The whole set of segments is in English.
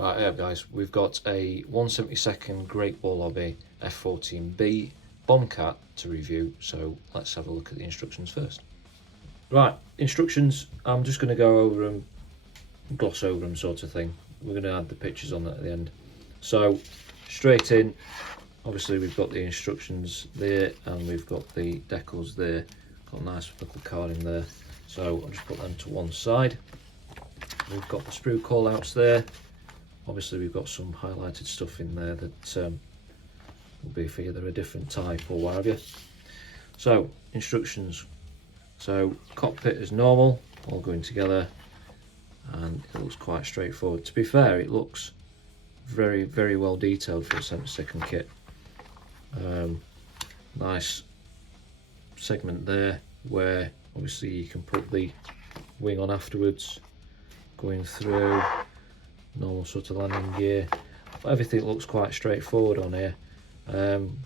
Right, here guys, we've got a 172nd Great Wall Hobby F-14B Bombcat to review, so let's have a look at the instructions first. Right, instructions, I'm just going to go over them, gloss over them sort of thing. We're going to add the pictures on that at the end. So, straight in, obviously we've got the instructions there and we've got the decals there. Got a nice little card in there, so I'll just put them to one side. We've got the sprue call outs there. Obviously we've got some highlighted stuff in there that will be for either a different type or what have you. So, instructions. So, cockpit as normal, all going together, and it looks quite straightforward. To be fair, it looks very, very well detailed for a 72nd kit. Nice segment there where obviously you can put the wing on afterwards, going through. Normal sort of landing gear. Everything looks quite straightforward on here.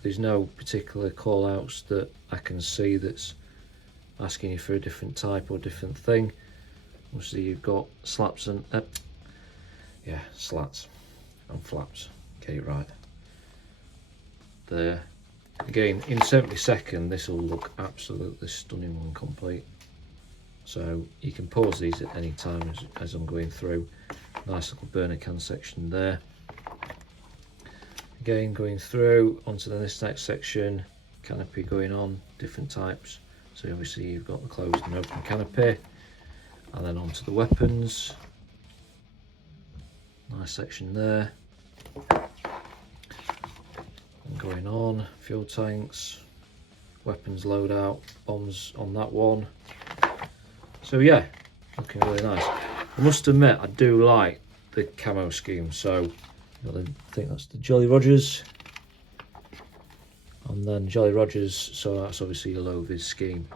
There's no particular call outs that I can see that's asking you for a different type or different thing. Obviously you've got slaps and slats and flaps. Okay, right there. Again, in 72nd this will look absolutely stunning when complete. So you can pause these at any time as I'm going through. Nice little burner can section there. Again, going through onto this next section, canopy going on, different types. So obviously you've got the closed and open canopy, and then onto the weapons. Nice section there. And going on, fuel tanks, weapons loadout, bombs on that one. So yeah, looking really nice. I must admit, I do like the camo scheme. So I think that's the Jolly Rogers, and then Jolly Rogers. So that's obviously a low-vis scheme,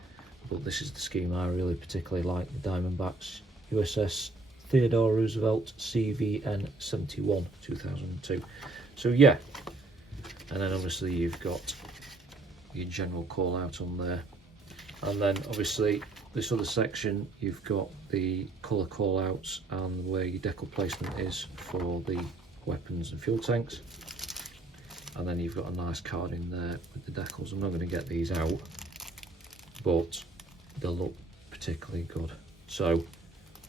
but this is the scheme I really particularly like. The Diamondbacks USS Theodore Roosevelt CVN 71 2002. So yeah, and then obviously you've got your general call out on there, and then obviously this other section you've got the colour call outs and where your decal placement is for the weapons and fuel tanks, and then you've got a nice card in there with the decals. I'm not going to get these out, but they'll look particularly good. So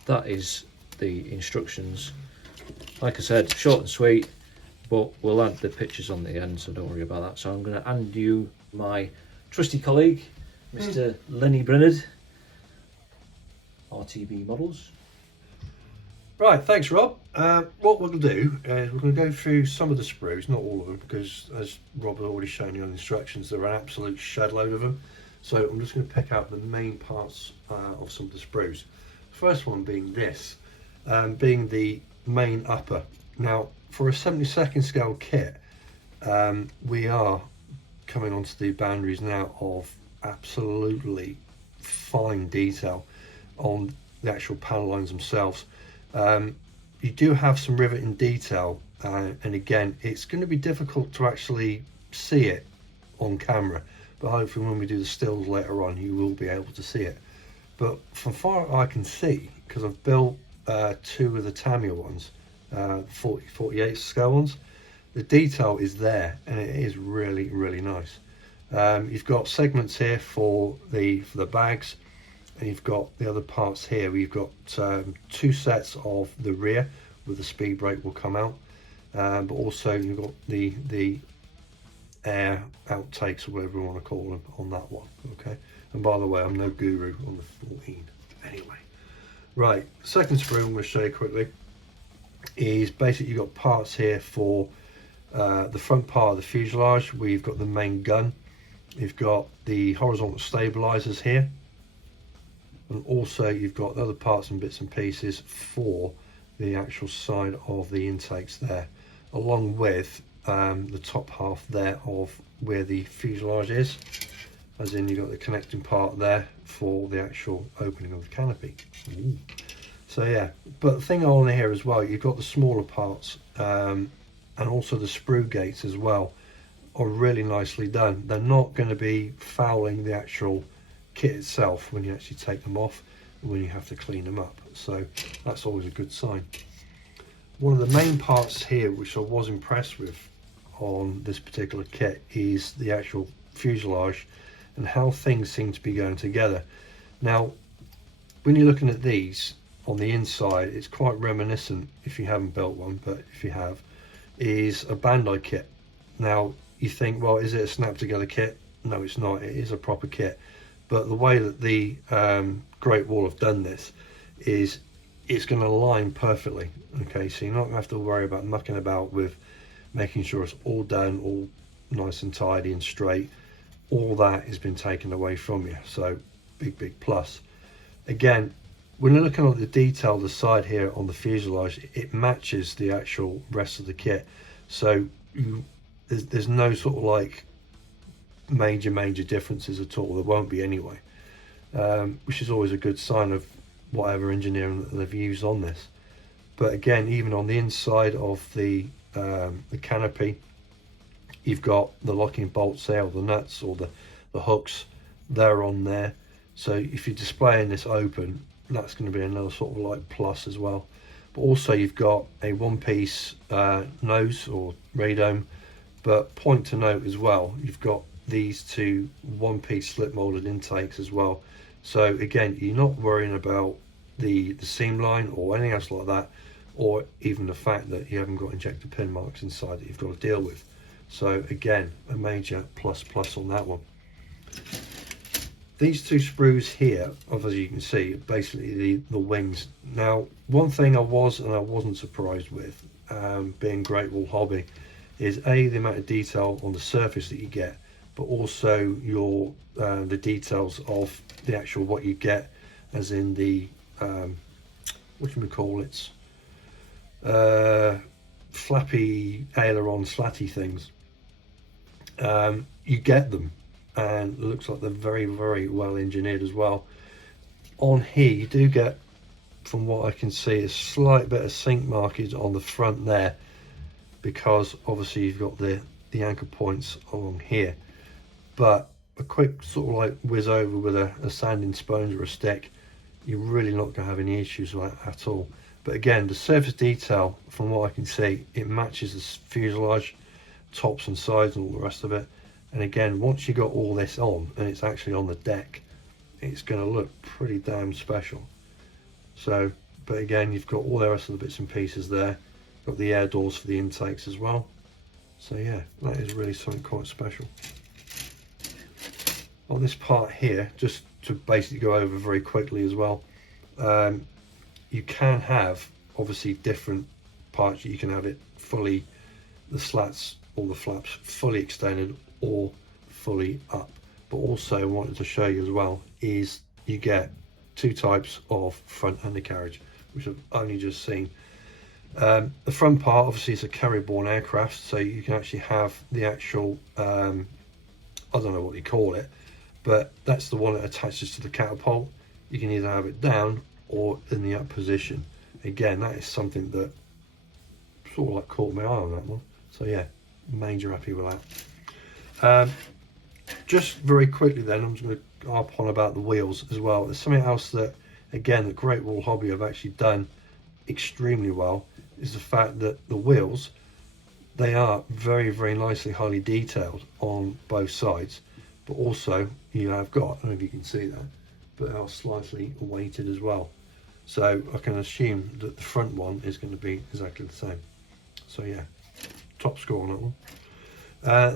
that is the instructions. Like I said, short and sweet, but we'll add the pictures on the end, so don't worry about that. So I'm going to hand you my trusty colleague, Mr. Lenny Brennard, R.T.B models. Right, thanks Rob. What we'll do is we're going to go through some of the sprues, not all of them, because as Rob has already shown you on the instructions, there are an absolute shed load of them. So I'm just going to pick out the main parts of some of the sprues. The first one being this, being the main upper. Now, for a 72nd scale kit, we are coming onto the boundaries now of absolutely fine detail on the actual panel lines themselves. You do have some riveting detail, and again, it's going to be difficult to actually see it on camera, but hopefully when we do the stills later on you will be able to see it. But from far I can see, because I've built two of the Tamiya ones, 48 scale ones, the detail is there and it is really, really nice. You've got segments here for the bags, and you've got the other parts here. We've got two sets of the rear with the speed brake will come out, but also you've got the air outtakes or whatever you want to call them on that one. Okay, and by the way, I'm no guru on the 14 anyway. Right, second sprue I'm going to show you quickly is basically you've got parts here for the front part of the fuselage. We've got the main gun, you've got the horizontal stabilizers here, and also you've got other parts and bits and pieces for the actual side of the intakes there, along with the top half there of where the fuselage is, as in you've got the connecting part there for the actual opening of the canopy. Ooh. So yeah, but the thing on here as well, you've got the smaller parts and also the sprue gates as well are really nicely done. They're not going to be fouling the actual kit itself when you actually take them off, when you have to clean them up, so that's always a good sign. one of the main parts here which I was impressed with on this particular kit is the actual fuselage and how things seem to be going together. Now when you're looking at these on the inside, it's quite reminiscent, if you haven't built one, but if you have, is a Bandai kit. Now you think, well, is it a snap together kit? No, it's not. It is a proper kit, but the way that the Great Wall have done this is it's going to align perfectly. Okay, so you're not going to have to worry about mucking about with making sure it's all done, all nice and tidy and straight. All that has been taken away from you, so big plus. Again, when you're looking at the detail the side here on the fuselage, it matches the actual rest of the kit, so there's no sort of like major differences at all. There won't be anyway, which is always a good sign of whatever engineering that they've used on this. But again, even on the inside of the canopy, you've got the locking bolts there, or the nuts, or the hooks, they're on there. So if you're displaying this open, that's going to be another sort of like plus as well. But also you've got a one-piece nose or radome, but point to note as well, you've got these two one-piece slip molded intakes as well. So again, you're not worrying about the seam line or anything else like that, or even the fact that you haven't got injector pin marks inside that you've got to deal with. So again, a major plus on that one. These two sprues here, as you can see, basically the wings. Now, one thing I wasn't surprised with, being Great Wall Hobby, is A, the amount of detail on the surface that you get, but also your the details of the actual what you get, as in the what can we call it, flappy aileron slatty things. You get them, and it looks like they're very well engineered as well. On here you do get, from what I can see, a slight bit of sink markings on the front there, because obviously you've got the anchor points along here. But a quick sort of like whiz over with a sanding sponge or a stick, you're really not going to have any issues with that at all. But again, the surface detail, from what I can see, it matches the fuselage, tops and sides and all the rest of it. And again, once you got all this on and it's actually on the deck, it's going to look pretty damn special. So, but again, you've got all the rest of the bits and pieces there. Got the air doors for the intakes as well. So yeah, that is really something quite special. On this part here, just to basically go over very quickly as well, you can have obviously different parts. You can have it fully, the slats or the flaps fully extended or fully up. But also I wanted to show you as well is you get two types of front undercarriage, which I've only just seen. The front part obviously is a carrier-borne aircraft, so you can actually have the actual I don't know what you call it, but that's the one that attaches to the catapult. You can either have it down or in the up position. Again, that is something that sort of like caught my eye on that one. So yeah, major happy with that. Just very quickly then, I'm just going to go up on about the wheels as well. There's something else that, again, the Great Wall Hobby have actually done extremely well, is the fact that the wheels, they are very nicely highly detailed on both sides, but also you have got, I don't know if you can see that, but they are slightly weighted as well. So I can assume that the front one is going to be exactly the same. So yeah, top score on that one.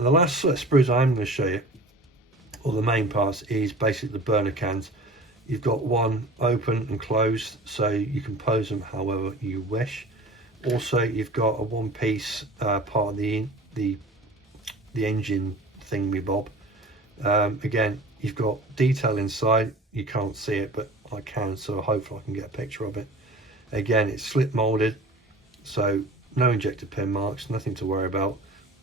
The last set of sprues I'm going to show you, or the main parts, is basically the burner cans. You've got one open and closed, so you can pose them however you wish. Also, you've got a one-piece part of the engine thingy-bob. Again, you've got detail inside. You can't see it, but I can, so hopefully I can get a picture of it. Again, it's slip molded, so no injector pin marks, nothing to worry about.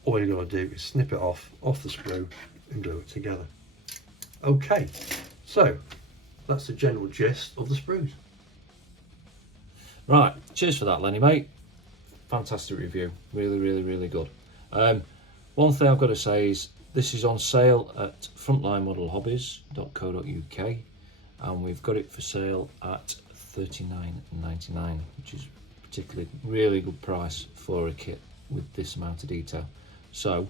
All you've got to do is snip it off the sprue and glue it together. Okay, so that's the general gist of the sprues. Right, cheers for that, Lenny, mate. Fantastic review, really good. One thing I've got to say is this is on sale at frontlinemodelhobbies.co.uk, and we've got it for sale at $39.99, which is particularly really good price for a kit with this amount of detail. So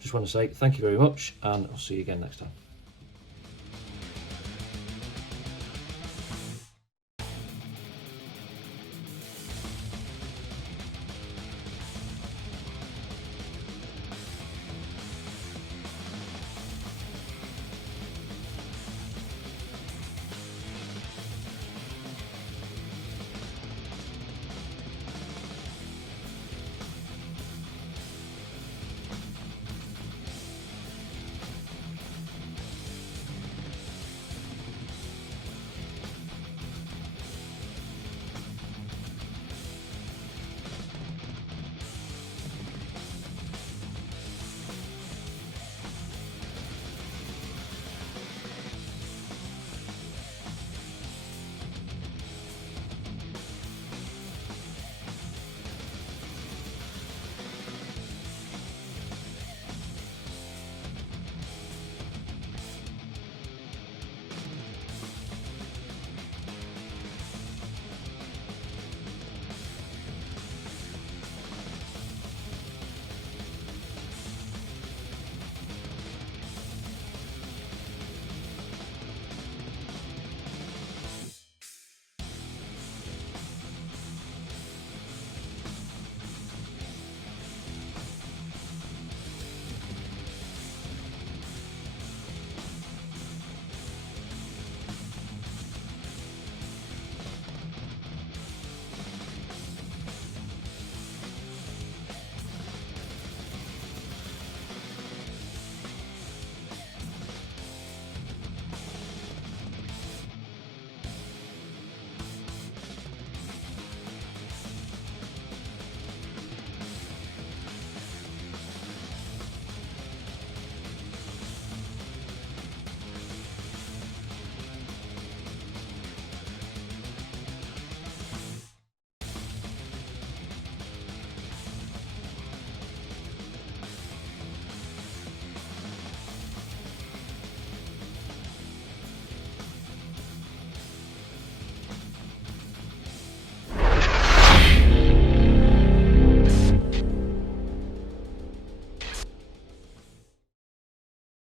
just want to say thank you very much, and I'll see you again next time.